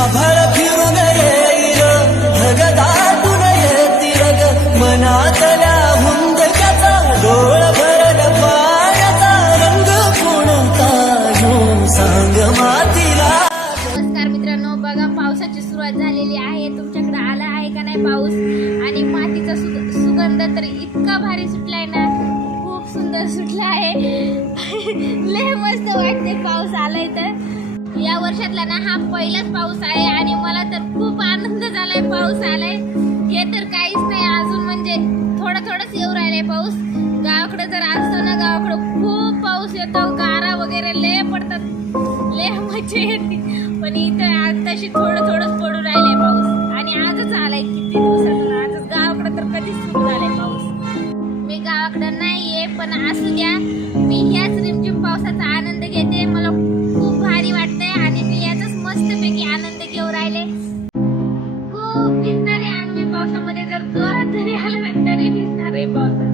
आभाळ फिरून येईल ढग दाटून येतील ग मनातल्या हुंदक्याचा डोळ भरल पाण्याचा रंग कोणता घेऊ सांग मातीला. नमस्कार मित्रांनो, बघा पावसाची सुरुवात झालेली आहे. तुमच्याकडे आला आहे का नाही पाऊस? आणि मातीचा सुगंध तर इतका भारी सुटलाय ना, खूप सुंदर सुटला आहे. लय मस्त वाटते पाऊस आलाय तर. या वर्षातला ना हा पहिलाच पाऊस आहे आणि मला तर खूप आनंद झालाय पाऊस आलाय. हे तर काहीच नाही अजून, म्हणजे थोडंच येऊ राहिलाय पाऊस. गावाकडे जर असतो ना, गावाकडे खूप पाऊस येतो, गारा वगैरे लय पडतात, लय मजा येते. पण इथं आज तशी थोडंच पडून राहिलाय पाऊस आणि आजच आलाय. किती दिवसातून आजच. गावाकडे तर कधीच सुरू झालाय पाऊस. मी गावाकडे नाहीये, पण असू द्या, मी ह्याच रिमझिम पावसाचा आनंद घेते. मला खूप भारी वाटतंय आणि मी याचाच मस्तपैकी आनंद घेऊ राहिले. खूप भिजणार आहे आम्ही पावसामध्ये. जर जोरात जरी आलं ना तरी भिजणार आहे पावसात.